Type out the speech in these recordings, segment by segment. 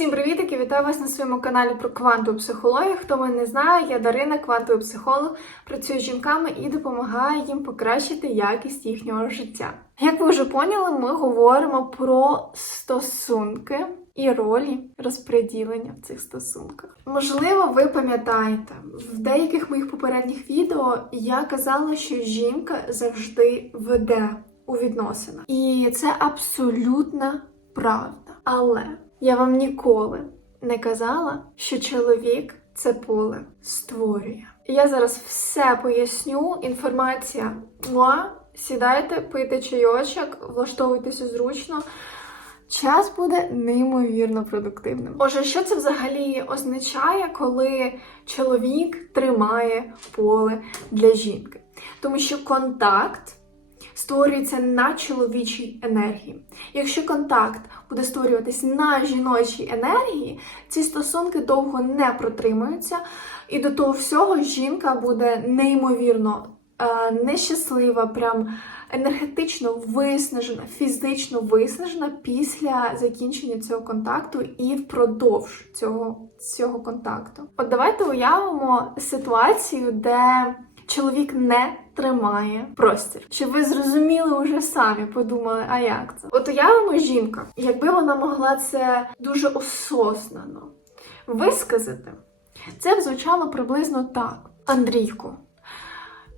Всім привітики! Вітаю вас на своєму каналі про квантову психологію. Хто мене не знає, я Дарина, квантовий психолог, працюю з жінками і допомагаю їм покращити якість їхнього життя. Як ви вже поняли, ми говоримо про стосунки і ролі розподілення в цих стосунках. Можливо, ви пам'ятаєте, в деяких моїх попередніх відео я казала, що жінка завжди веде у відносинах. І це абсолютна правда. Але я вам ніколи не казала, що чоловік це поле створює. Я зараз все поясню. Інформація муа. Сідайте, пийте чайочок, влаштовуйтеся зручно. Час буде неймовірно продуктивним. Отже, що це взагалі означає, коли чоловік тримає поле для жінки? Тому що контакт створюється на чоловічій енергії. Якщо контакт буде створюватись на жіночій енергії, ці стосунки довго не протримуються, і до того всього жінка буде неймовірно е, нещаслива, прям енергетично виснажена, фізично виснажена після закінчення цього контакту і впродовж цього, цього контакту. От давайте уявимо ситуацію, де чоловік не тримає простір. Чи ви зрозуміли вже самі, подумали, а як це? От уявимо жінка, якби вона могла це дуже осознано висказати, це б звучало приблизно так: Андрійку,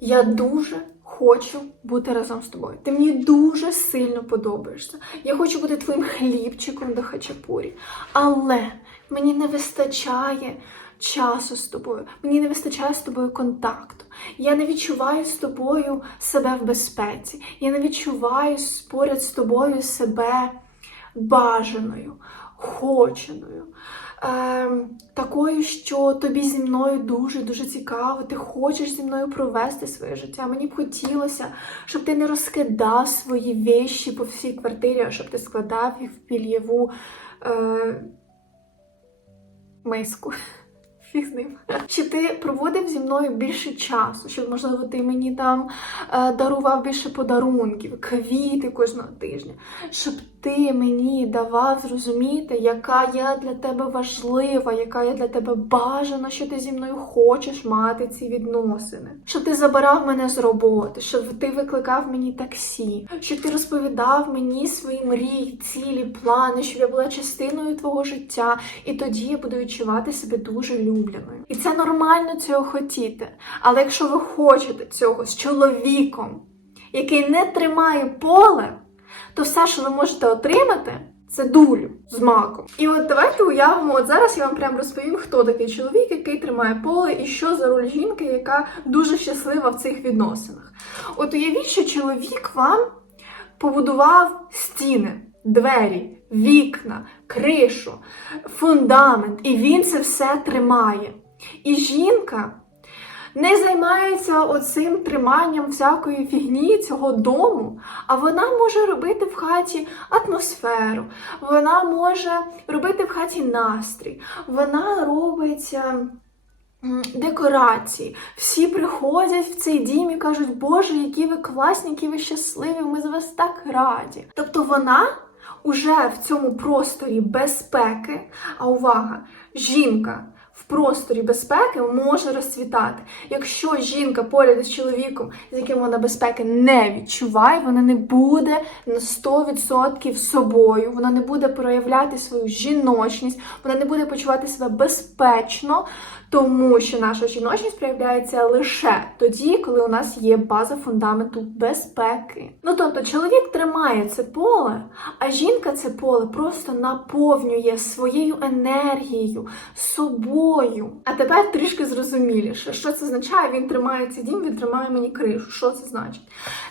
я дуже хочу бути разом з тобою. Ти мені дуже сильно подобаєшся. Я хочу бути твоїм хлібчиком до хачапурі. Але мені не вистачає часу з тобою. Мені не вистачає з тобою контакту. Я не відчуваю з тобою себе в безпеці. Я не відчуваю поряд з тобою себе бажаною, хоченою. Ем, такою, що тобі зі мною дуже-дуже цікаво, ти хочеш зі мною провести своє життя. Мені б хотілося, щоб ти не розкидав свої вещі по всій квартирі, а щоб ти складав їх в пільєву е, миску. Фіг з ним. Чи ти проводив зі мною більше часу, щоб, можливо, ти мені там е, дарував більше подарунків, квіти кожного тижня, щоб ти мені давав зрозуміти, яка я для тебе важлива, яка я для тебе бажана, що ти зі мною хочеш мати ці відносини, щоб ти забирав мене з роботи, щоб ти викликав мені таксі, щоб ти розповідав мені свої мрії, цілі, плани, щоб я була частиною твого життя, і тоді я буду відчувати себе дуже любляною. І це нормально цього хотіти. Але якщо ви хочете цього з чоловіком, який не тримає поле, то все, що ви можете отримати, це дулю з маком. І от давайте уявимо, от зараз я вам прям розповім, хто такий чоловік, який тримає поле, і що за роль жінки, яка дуже щаслива в цих відносинах. От уявіть, що чоловік вам побудував стіни, двері, вікна, кришу, фундамент, і він це все тримає. І жінка не займається оцим триманням всякої фігні цього дому, а вона може робити в хаті атмосферу, вона може робити в хаті настрій, вона робить. е, Декорації. Всі приходять в цей дім і кажуть, Боже, які ви класні, які ви щасливі, ми з вас так раді. Тобто вона уже в цьому просторі безпеки, а увага, жінка в просторі безпеки може розцвітати. Якщо жінка поряд із чоловіком, з яким вона безпеки не відчуває, вона не буде на 100% собою, вона не буде проявляти свою жіночність, вона не буде почувати себе безпечно, тому що наша жіночність проявляється лише тоді, коли у нас є база фундаменту безпеки. Ну тобто, чоловік тримає це поле, а жінка це поле просто наповнює своєю енергією, собою. А тепер трішки зрозуміліше, що це означає. Він тримає цей дім, він тримає мені кришу. Що це значить?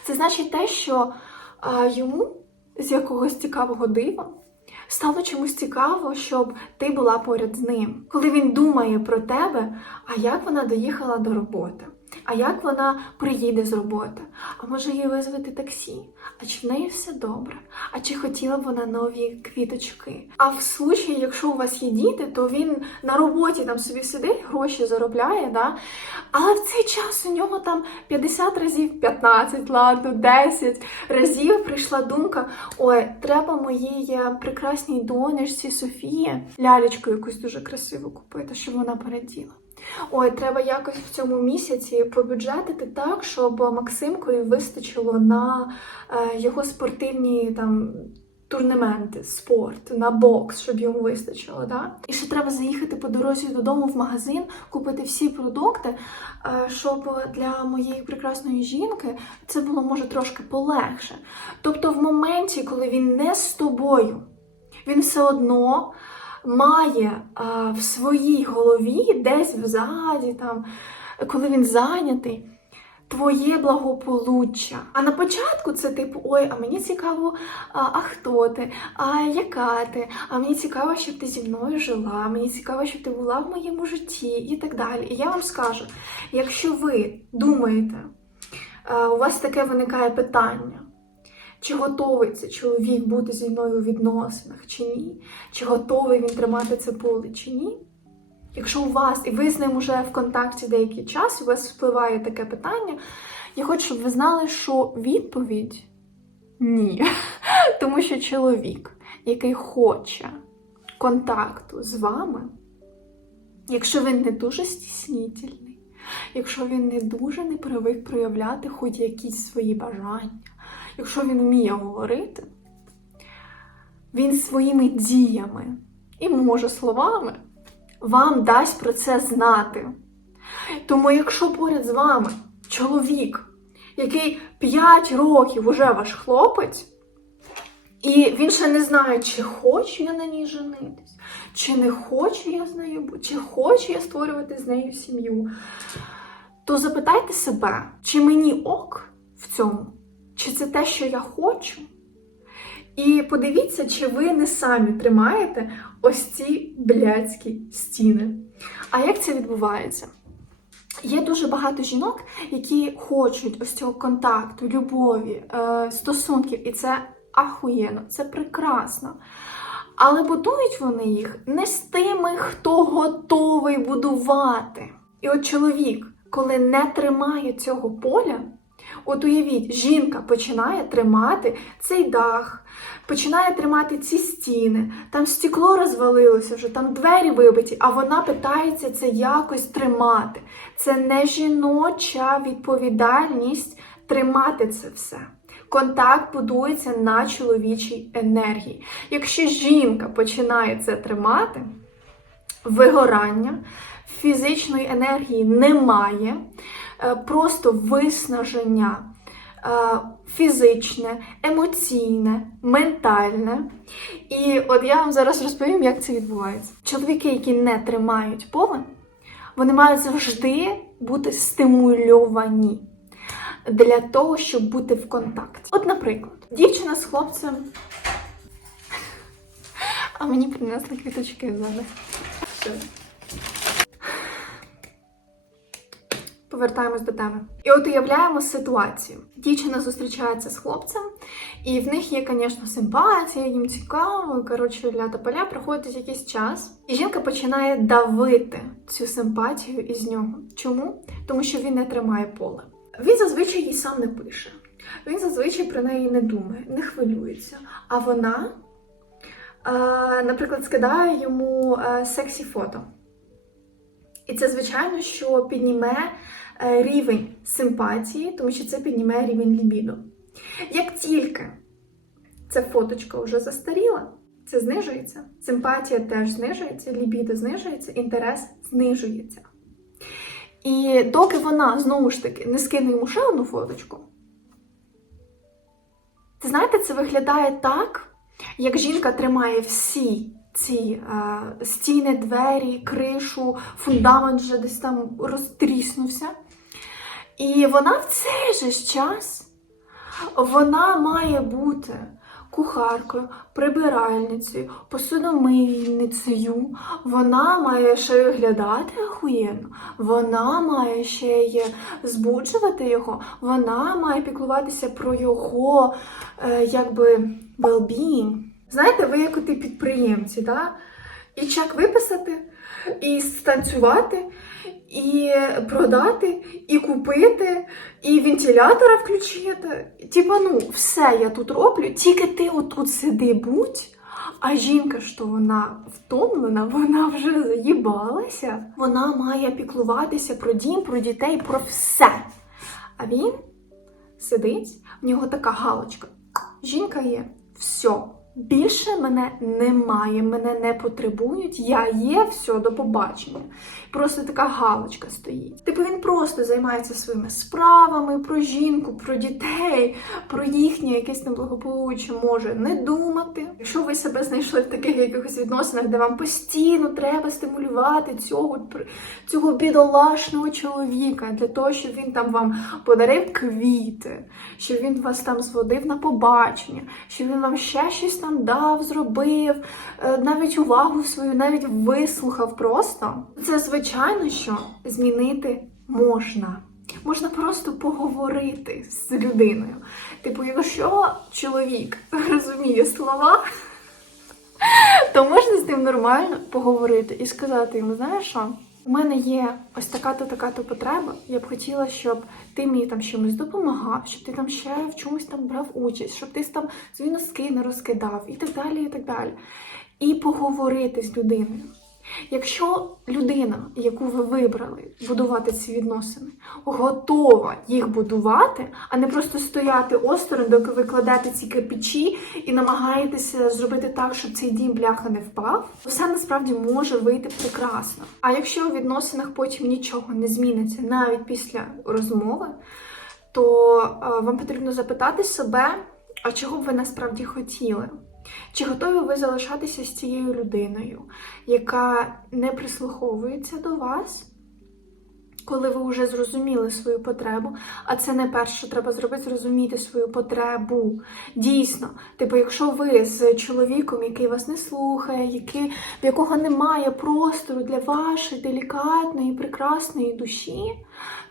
Це значить те, що а, йому з якогось цікавого дива. Стало чомусь цікаво, щоб ти була поряд з ним. Коли він думає про тебе, а як вона доїхала до роботи, А як вона приїде з роботи? А може їй визвати таксі? А чи в неї все добре? А чи хотіла б вона нові квіточки? А в случаї, якщо у вас є діти, то він на роботі там собі сидить, гроші заробляє, да? але в цей час у нього там 50 разів, 15, ладно, 10 разів прийшла думка: ой, треба моїй е, прекрасній донечці Софії лялечку якусь дуже красиву купити, щоб вона пораділа. Ой, треба якось в цьому місяці побюджетити так, щоб Максимкові вистачило на е, його спортивні там. Турнименти, спорт, на бокс, щоб йому вистачило. Да? І ще треба заїхати по дорозі додому в магазин, купити всі продукти, е, щоб для моєї прекрасної жінки це було може трошки полегше. Тобто, в моменті, коли він не з тобою, він все одно має а, в своїй голові, десь взаді, там, коли він зайнятий, твоє благополуччя. А на початку це типу, ой, а мені цікаво, а, а хто ти, а яка ти, а мені цікаво, щоб ти зі мною жила, мені цікаво, щоб ти була в моєму житті і так далі. І я вам скажу, якщо ви думаєте, у вас таке виникає питання. Чи готовий цей чоловік бути зі мною у відносинах, чи ні? Чи готовий він тримати це поле, чи ні? Якщо у вас, і ви з ним уже в контакті деякий час, у вас впливає таке питання, я хочу, щоб ви знали, що відповідь ні. Тому що чоловік, який хоче контакту з вами, якщо він не дуже стіснітельний, якщо він не дуже не привик проявляти хоч якісь свої бажання, якщо він вміє говорити, він своїми діями і може словами вам дасть про це знати. Тому, якщо поряд з вами чоловік, який 5 років уже ваш хлопець, і він ще не знає, чи хочу я на ній женитись, чи не хочу я з нею бути, чи хочу я створювати з нею сім'ю, то запитайте себе, чи мені ок в цьому, чи це те, що я хочу? І подивіться, чи ви не самі тримаєте ось ці блядські стіни. А як це відбувається? Є дуже багато жінок, які хочуть ось цього контакту, любові, е, стосунків, і це ахуєнно, це прекрасно. Але будують вони їх не з тими, хто готовий будувати. І от чоловік, коли не тримає цього поля, От уявіть, жінка починає тримати цей дах, починає тримати ці стіни, там стекло розвалилося вже, там двері вибиті, а вона питається це якось тримати. Це не жіноча відповідальність тримати це все. Контакт будується на чоловічій енергії. Якщо жінка починає це тримати, вигорання, фізичної енергії немає, просто виснаження е, фізичне, емоційне, ментальне. І от я вам зараз розповім, як це відбувається. Чоловіки, які не тримають поле, вони мають завжди бути стимульовані для того, щоб бути в контакті. От, наприклад, дівчина з хлопцем. А мені принесли квіточки зараз. Повертаємось до теми. І от уявляємо ситуацію. Дівчина зустрічається з хлопцем, і в них є, звісно, симпатія, їм цікаво. Коротше, ля та поля проходить якийсь час, і жінка починає давити цю симпатію із нього. Чому? Тому що він не тримає поле. Він зазвичай їй сам не пише. Він зазвичай про неї не думає, не хвилюється. А вона, е, наприклад, скидає йому е, сексі фото. І це, звичайно, що підніме рівень симпатії, тому що це підніме рівень лібіду. Як тільки ця фоточка вже застаріла, це знижується, симпатія теж знижується, лібідо знижується, інтерес знижується. І доки вона знову ж таки не скине йому ще одну фоточку, ти знаєте, це виглядає так, як жінка тримає всі ці е, стіни, двері, кришу, фундамент вже десь там розтріснувся. І вона в цей же час вона має бути кухаркою, прибиральницею, посудомийницею. Вона має ще й виглядати охуєнно, вона має ще й збуджувати його, вона має піклуватися про його е, якби well-being. Знаєте, ви як оті підприємці, да? і чек виписати, і станцювати, і продати, і купити, і вентилятора включити. Типа, ну, все я тут роблю, тільки ти отут сиди будь. А жінка, що вона втомлена, вона вже заїбалася. Вона має піклуватися про дім, про дітей, про все. А він сидить, в нього така галочка. Жінка є, все. Більше мене немає, мене не потребують, я є, все, до побачення. Просто така галочка стоїть. Типу він просто займається своїми справами про жінку, про дітей, про їхнє якесь неблагополуччя може не думати. Якщо ви себе знайшли в таких якихось відносинах, де вам постійно треба стимулювати цього, цього бідолашного чоловіка для того, щоб він там вам подарив квіти, щоб він вас там зводив на побачення, щоб він вам ще щось там дав, зробив, е, навіть увагу свою, навіть вислухав просто. Це звичайно, що змінити можна. Можна просто поговорити з людиною. Типу, якщо чоловік розуміє слова, то можна з ним нормально поговорити і сказати йому, знаєш що? У мене є ось така-то така-то потреба. Я б хотіла, щоб ти мені там чимось допомагав, щоб ти там ще в чомусь там брав участь, щоб ти там свої носки не розкидав і так далі, і так далі. І поговорити з людиною. Якщо людина, яку ви вибрали будувати ці відносини, готова їх будувати, а не просто стояти осторонь, доки ви кладете ці кирпичі і намагаєтеся зробити так, щоб цей дім бляха не впав, то все насправді може вийти прекрасно. А якщо у відносинах потім нічого не зміниться, навіть після розмови, то е, вам потрібно запитати себе, а чого б ви насправді хотіли. Чи готові ви залишатися з цією людиною, яка не прислуховується до вас, коли ви вже зрозуміли свою потребу? А це не перше, що треба зробити, зрозуміти свою потребу. Дійсно, типу, якщо ви з чоловіком, який вас не слухає, який, в якого немає простору для вашої делікатної, прекрасної душі,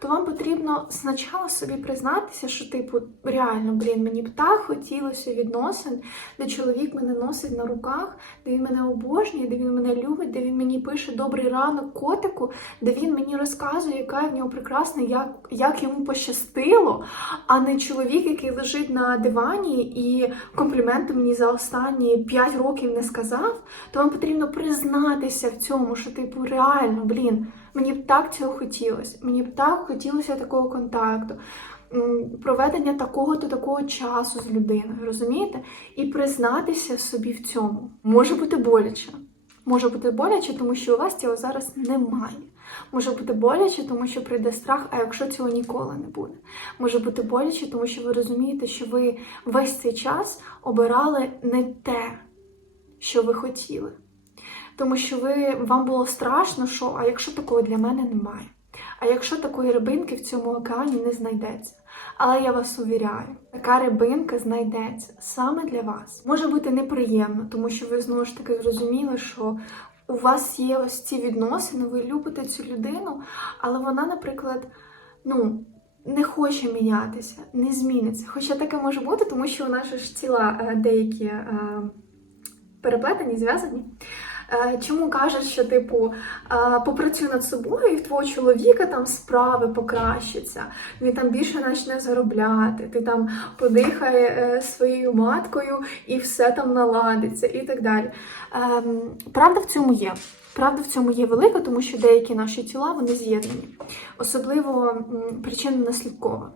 то вам потрібно спочатку собі признатися, що, типу, реально, блін, мені б так хотілося відносин, де чоловік мене носить на руках, де він мене обожнює, де він мене любить, де він мені пише добрий ранок котику, де він мені розказує, яка в нього прекрасна, як, як йому пощастило, а не чоловік, який лежить на дивані і компліменти мені за останні 5 років не сказав, то вам потрібно признатися в цьому, що, типу, реально, блін. Мені б так цього хотілося. Мені б так хотілося такого контакту, проведення такого-то такого часу з людиною, розумієте? І признатися собі в цьому. Може бути боляче. Може бути боляче, тому що у вас цього зараз немає. Може бути боляче, тому що прийде страх, а якщо цього ніколи не буде. Може бути боляче, тому що ви розумієте, що ви весь цей час обирали не те, що ви хотіли. Тому що ви, вам було страшно, що а якщо такого для мене немає? А якщо такої рибинки в цьому океані не знайдеться? Але я вас увіряю, така рибинка знайдеться саме для вас. Може бути неприємно, тому що ви знову ж таки зрозуміли, що у вас є ось ці відносини, ви любите цю людину, але вона, наприклад, ну. Не хоче мінятися, не зміниться. Хоча таке може бути, тому що у нас ж тіла е, деякі е, переплетені, зв'язані. Е, Чому кажуть, що типу е, попрацюй над собою, і в твого чоловіка там справи покращаться, він там більше почне заробляти, ти там подихає е, своєю маткою і все там наладиться, і так далі. Ем, Правда в цьому є. Правда в цьому є велика, тому що деякі наші тіла вони з'єднані, особливо м, причинно-наслідкова.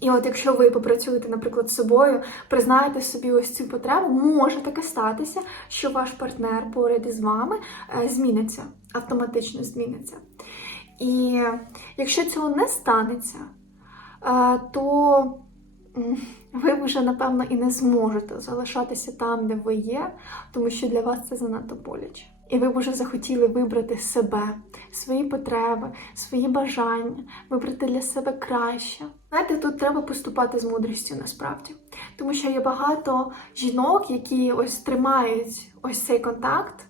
І от якщо ви попрацюєте, наприклад, з собою, признаєте собі ось цю потребу, може таке статися, що ваш партнер поряд із вами е, зміниться, автоматично зміниться. І якщо цього не станеться, е, то ви вже, напевно, і не зможете залишатися там, де ви є, тому що для вас це занадто боляче. І ви б уже захотіли вибрати себе, свої потреби, свої бажання, вибрати для себе краще. Знаєте, тут треба поступати з мудрістю насправді, тому що є багато жінок, які ось тримають ось цей контакт,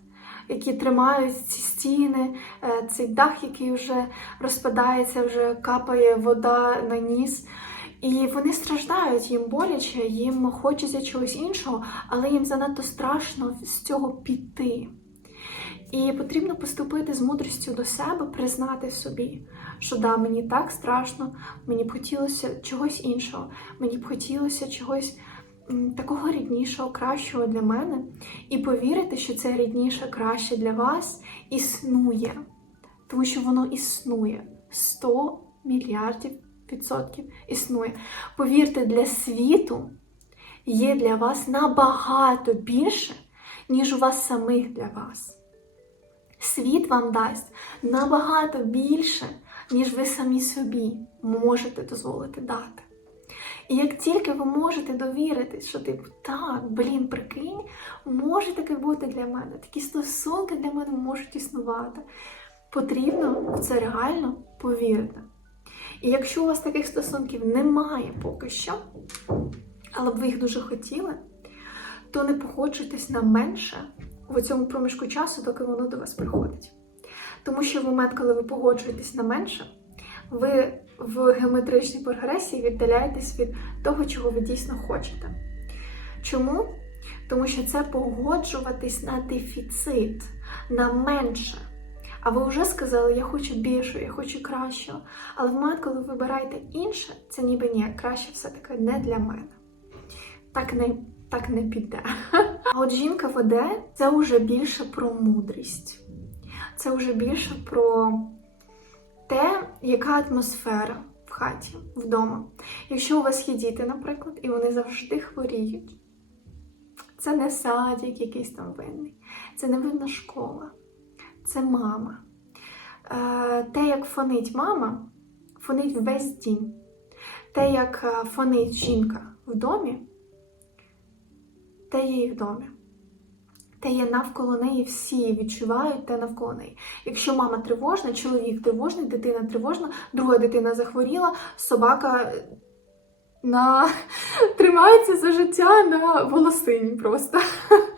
які тримають ці стіни, е, цей дах, який вже розпадається, вже капає вода на ніс. І вони страждають, їм боляче, їм хочеться чогось іншого, але їм занадто страшно з цього піти. І потрібно поступити з мудрістю до себе, признати собі, що да, мені так страшно, мені б хотілося чогось іншого, мені б хотілося чогось такого ріднішого, кращого для мене, і повірити, що це рідніше, краще для вас існує, тому що воно існує 100 мільярдів відсотків існує. Повірте, для світу є для вас набагато більше, ніж у вас самих для вас. Світ вам дасть набагато більше, ніж ви самі собі можете дозволити дати. І як тільки ви можете довіритись, що типу, так, блін, прикинь, може таке бути для мене, такі стосунки для мене можуть існувати. Потрібно в це реально повірити. І якщо у вас таких стосунків немає поки що, але б ви їх дуже хотіли, то не погоджуйтесь на менше в цьому проміжку часу, доки воно до вас приходить. Тому що в момент, коли ви погоджуєтесь на менше, ви в геометричній прогресії віддаляєтесь від того, чого ви дійсно хочете. Чому? Тому що це погоджуватись на дефіцит, на менше. А ви вже сказали, я хочу більшого, я хочу кращого. Але в момент, коли ви вибираєте інше, це ніби ні, краще все-таки не для мене. Так не, так не піде. А от жінка веде це вже більше про мудрість. Це вже більше про те, яка атмосфера в хаті, вдома. Якщо у вас є діти, наприклад, і вони завжди хворіють, це не садик якийсь там винний, це не винна школа, це мама. Е, Те, як фонить мама, фонить весь дім. Те, як е, фонить жінка в домі, те є і в домі. Те є навколо неї, всі відчувають те навколо неї. Якщо мама тривожна, чоловік тривожний, дитина тривожна, друга дитина захворіла, собака на... тримається за життя на волосині просто.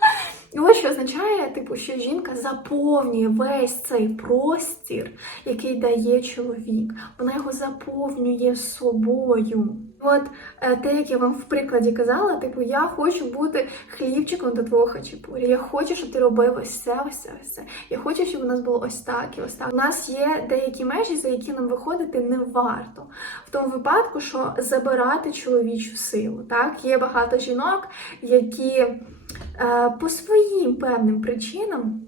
І ось що означає, типу, що жінка заповнює весь цей простір, який дає чоловік. Вона його заповнює собою. От е, те, як я вам в прикладі казала, типу, я хочу бути хлібчиком до твого хачапурі. Я хочу, щоб ти робив ось це, ось це, ось це. Я хочу, щоб у нас було ось так і ось так. У нас є деякі межі, за які нам виходити не варто. В тому випадку, що забирати чоловічу силу. Так, є багато жінок, які по своїм певним причинам.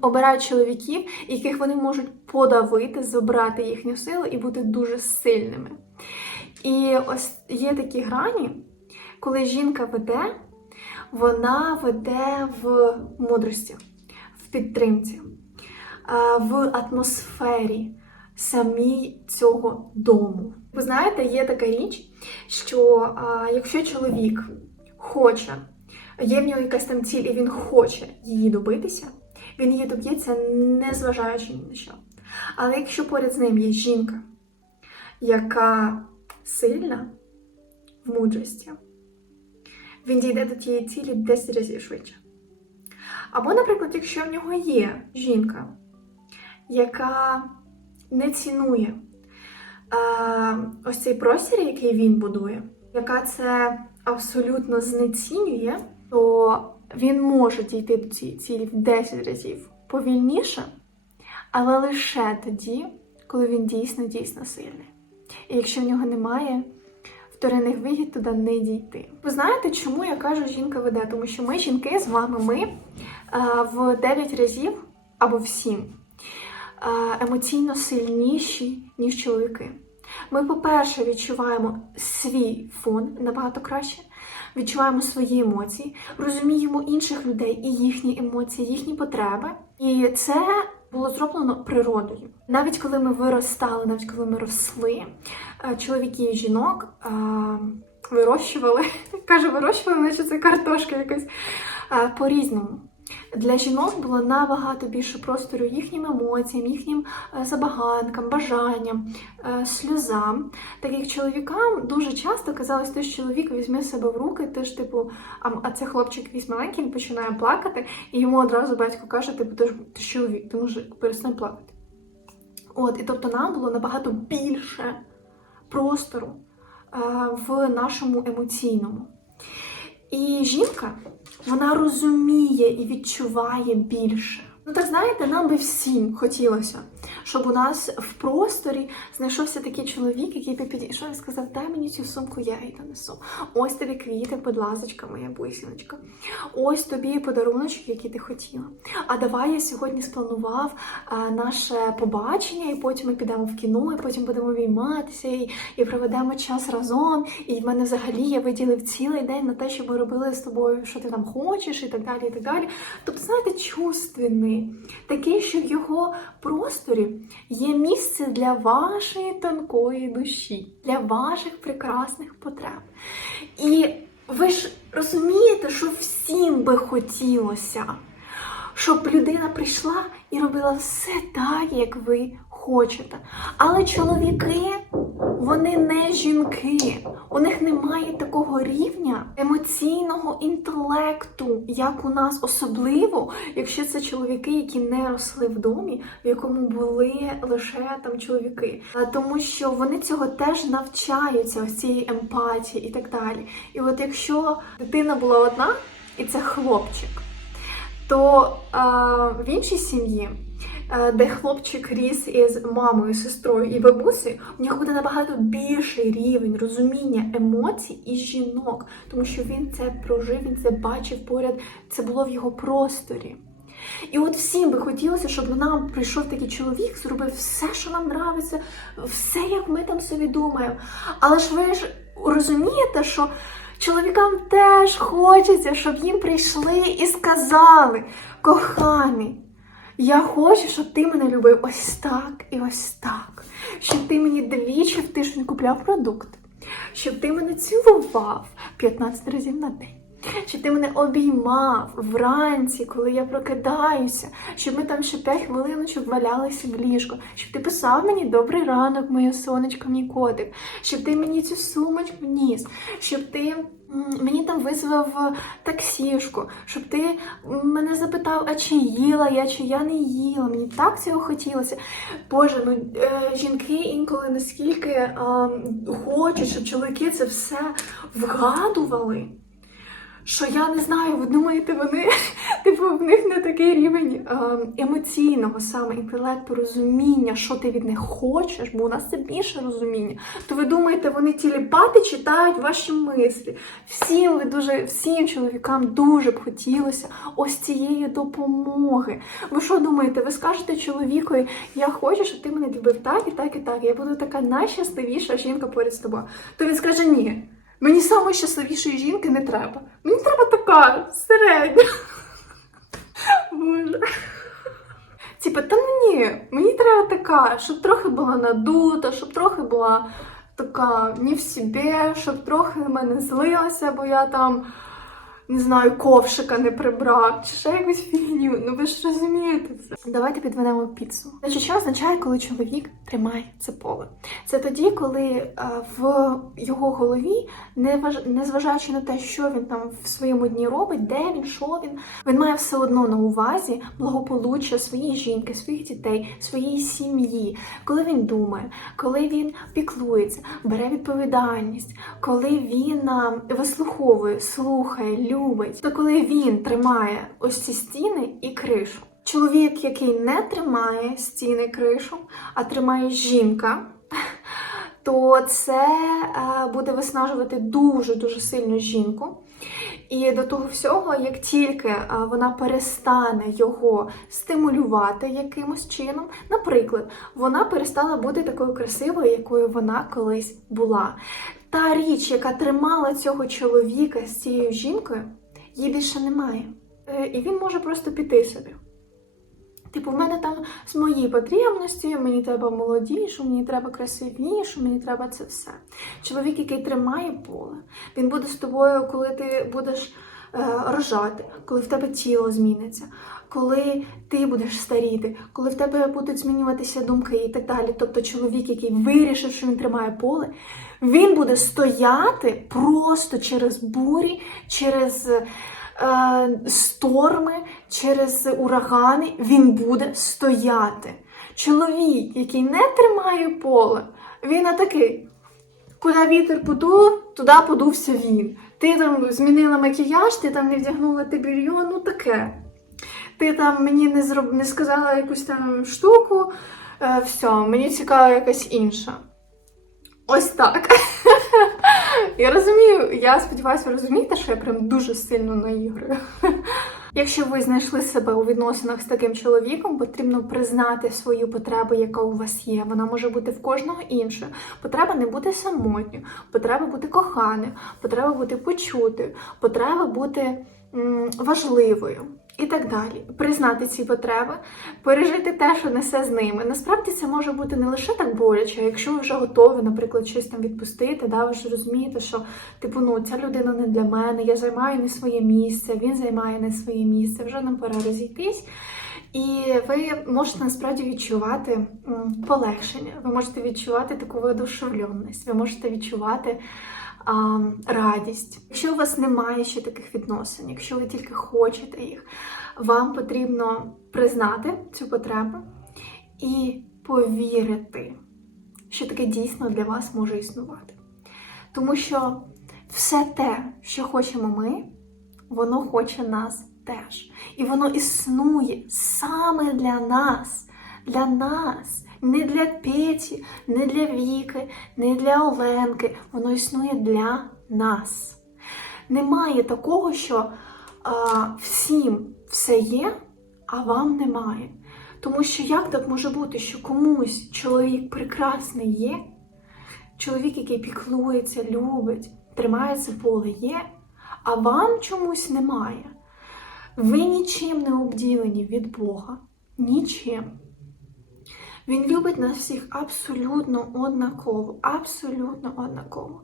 Обирають чоловіків, яких вони можуть подавити, забрати їхню силу і бути дуже сильними. І ось є такі грані, коли жінка веде, вона веде в мудрості, в підтримці, в атмосфері самій цього дому. Ви знаєте, є така річ, що якщо чоловік хоче, є в нього якась там ціль, і він хоче її добитися, він її доб'ється, незважаючи ні на що. Але якщо поряд з ним є жінка, яка сильна в мудрості, він дійде до тієї цілі 10 разів швидше. Або, наприклад, якщо в нього є жінка, яка не цінує е, ось цей простір, який він будує, яка це абсолютно знецінює, то він може дійти до цієї цілі в 10 разів повільніше, але лише тоді, коли він дійсно дійсно сильний. І якщо в нього немає вторинних вигід, туди не дійти. Ви знаєте, чому я кажу, жінка веде? Тому що ми, жінки, з вами, ми е, в 9 разів або в 7 е, емоційно сильніші, ніж чоловіки. Ми, по-перше, відчуваємо свій фон набагато краще, відчуваємо свої емоції, розуміємо інших людей і їхні емоції, їхні потреби. І це було зроблено природою. Навіть коли ми виростали, навіть коли ми росли, чоловіки чоловіків і жінок е, вирощували. Кажу, вирощували, наче це картошка якась е, по-різному. Для жінок було набагато більше простору їхнім емоціям, їхнім е, забаганкам, бажанням, е, сльозам. Так як чоловікам дуже часто казалось, що чоловік візьме себе в руки, ти типу, а, це хлопчик якийсь маленький, він починає плакати, і йому одразу батько каже, типу, ти ж ти чоловік, ти мужик, перестань плакати. От, і тобто нам було набагато більше простору е, в нашому емоційному. І жінка, вона розуміє і відчуває більше. Ну так знаєте, нам би всім хотілося, щоб у нас в просторі знайшовся такий чоловік, який би підійшов і сказав, дай мені цю сумку, я її донесу. Ось тобі квіти, будь ласочка, моя бусіночка. Ось тобі подаруночок, який ти хотіла. А давай я сьогодні спланував а, наше побачення, і потім ми підемо в кіно, і потім будемо обійматися, і, і проведемо час разом. І в мене взагалі я виділив цілий день на те, щоб ми робили з тобою, що ти там хочеш, і так далі. і так далі. Тобто, знаєте, чувственний, такий, що його просторі є місце для вашої тонкої душі, для ваших прекрасних потреб. І ви ж розумієте, що всім би хотілося, щоб людина прийшла і робила все так, як ви хочете. Але чоловіки, вони не жінки. У них немає такого рівня емоційного інтелекту, як у нас, особливо, якщо це чоловіки, які не росли в домі, в якому були лише там чоловіки. А Тому що вони цього теж навчаються, ось цієї емпатії і так далі. І от якщо дитина була одна, і це хлопчик, то а, в іншій сім'ї, е, де хлопчик ріс із мамою, сестрою і бабусею, у нього буде набагато більший рівень розуміння емоцій і жінок, тому що він це прожив, він це бачив поряд, це було в його просторі. І от всім би хотілося, щоб нам прийшов такий чоловік, зробив все, що нам нравиться, все, як ми там собі думаємо. Але ж ви ж розумієте, що чоловікам теж хочеться, щоб їм прийшли і сказали: коханий, я хочу, щоб ти мене любив ось так і ось так. Щоб ти мені двічі в тиждень купляв продукт, щоб ти мене цілував 15 разів на день. Щоб ти мене обіймав вранці, коли я прокидаюся, щоб ми там ще 5 хвилиночок валялися в ліжко, щоб ти писав мені добрий ранок, моє сонечко, мій котик, щоб ти мені цю сумочку ніс, щоб ти мені там визвав таксішку, щоб ти мене запитав, а чи їла я, чи я не їла. Мені так цього хотілося. Боже, ну е, жінки інколи наскільки а, хочуть, щоб чоловіки це все вгадували. Що я не знаю, ви думаєте, вони типу в них не такий рівень е, емоційного саме інтелекту, розуміння, що ти від них хочеш, бо у нас це більше розуміння. То ви думаєте, вони тіліпати читають ваші мислі. Всім ви дуже, всім чоловікам дуже б хотілося ось цієї допомоги. Ви що думаєте? Ви скажете чоловікові, я хочу, щоб ти мене любив так і так і так. Я буду така найщасливіша жінка поряд з тобою. То він скаже ні. Мені самої щасливішої жінки не треба. Мені треба така середня. Боже. Типа, та ну ні, мені треба така, щоб трохи була надута, щоб трохи була така не в собі, щоб трохи мене злилася, бо я там, не знаю, ковшика не прибрав, чи ще якусь фігню. Ну ви ж розумієте це. Давайте підведемо підсумок. Значить, що означає, коли чоловік тримає це поле? Це тоді, коли е, в його голові, не важ... незважаючи на те, що він там в своєму дні робить, де він, що він, він має все одно на увазі благополуччя своєї жінки, своїх дітей, своєї сім'ї. Коли він думає, коли він піклується, бере відповідальність, коли він а, вислуховує, слухає, любить, то коли він тримає ось ці стіни і кришу. Чоловік, який не тримає стіни кришу, а тримає жінка, то це е, буде виснажувати дуже-дуже сильно жінку. І до того всього, як тільки е, вона перестане його стимулювати якимось чином, наприклад, вона перестала бути такою красивою, якою вона колись була. Та річ, яка тримала цього чоловіка з цією жінкою, її більше немає. Е, І він може просто піти собі. Типу, в мене там з мої потрібності, мені треба молодішу, мені треба красивішу, мені треба це все. Чоловік, який тримає поле, він буде з тобою, коли ти будеш рожати, коли в тебе тіло зміниться, коли ти будеш старіти, коли в тебе будуть змінюватися думки і так далі. Тобто чоловік, який вирішив, що він тримає поле, він буде стояти просто через бурі, через е, сторми, через урагани. Він буде стояти. Чоловік, який не тримає поле, він такий. Куди вітер подув, туди подувся він. Ти там змінила макіяж, ти там не вдягнула тибільйон, ну таке. Ти там мені не зроб... не сказала якусь там штуку, е, все, мені цікава якась інша. Ось так. Я розумію, я сподіваюся, ви розумієте, що я прям дуже сильно наіграю. Якщо ви знайшли себе у відносинах з таким чоловіком, потрібно признати свою потребу, яка у вас є. Вона може бути в кожного іншою. Потреба не бути самотньою, потреба бути коханою, потреба бути почутою, потреба бути м, важливою. І так далі, признати ці потреби, пережити те, що несе з ними. Насправді це може бути не лише так боляче, а якщо ви вже готові, наприклад, щось там відпустити, да, ви ж розумієте, що типу, ну ця людина не для мене, я займаю не своє місце, він займає не своє місце, вже нам пора розійтись. І ви можете насправді відчувати полегшення, ви можете відчувати таку видушевленість, ви можете відчувати а, радість. Якщо у вас немає ще таких відносин, якщо ви тільки хочете їх, вам потрібно признати цю потребу і повірити, що таке дійсно для вас може існувати. Тому що все те, що хочемо ми, воно хоче нас теж. І воно існує саме для нас, для нас. Не для Петі, не для Віки, не для Оленки. Воно існує для нас. Немає такого, що а, всім все є, а вам немає. Тому що як так може бути, що комусь чоловік прекрасний є, чоловік, який піклується, любить, тримає це поле є, а вам чомусь немає. Ви нічим не обділені від Бога. Нічим. Він любить нас всіх абсолютно однаково, абсолютно однаково.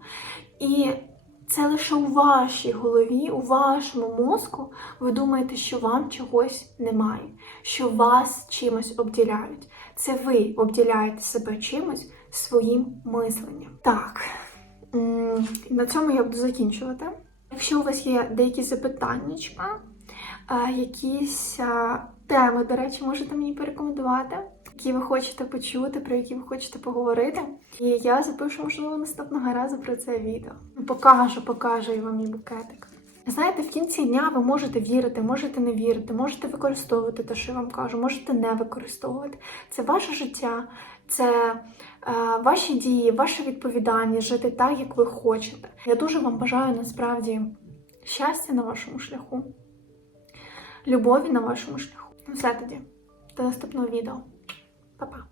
І це лише у вашій голові, у вашому мозку, ви думаєте, що вам чогось немає, що вас чимось обділяють. Це ви обділяєте себе чимось своїм мисленням. Так, на цьому я буду закінчувати. Якщо у вас є деякі запитання, якісь теми, до речі, можете мені порекомендувати, які ви хочете почути, про які ви хочете поговорити. І я запишу, можливо, наступного разу про це відео. Покажу, покажу я вам мій букетик. Знаєте, в кінці дня ви можете вірити, можете не вірити, можете використовувати те, що я вам кажу, можете не використовувати. Це ваше життя, це е, ваші дії, ваша відповідальність жити так, як ви хочете. Я дуже вам бажаю насправді щастя на вашому шляху любові на вашому шляху. Ну все тоді. До наступного відео. Bye-bye.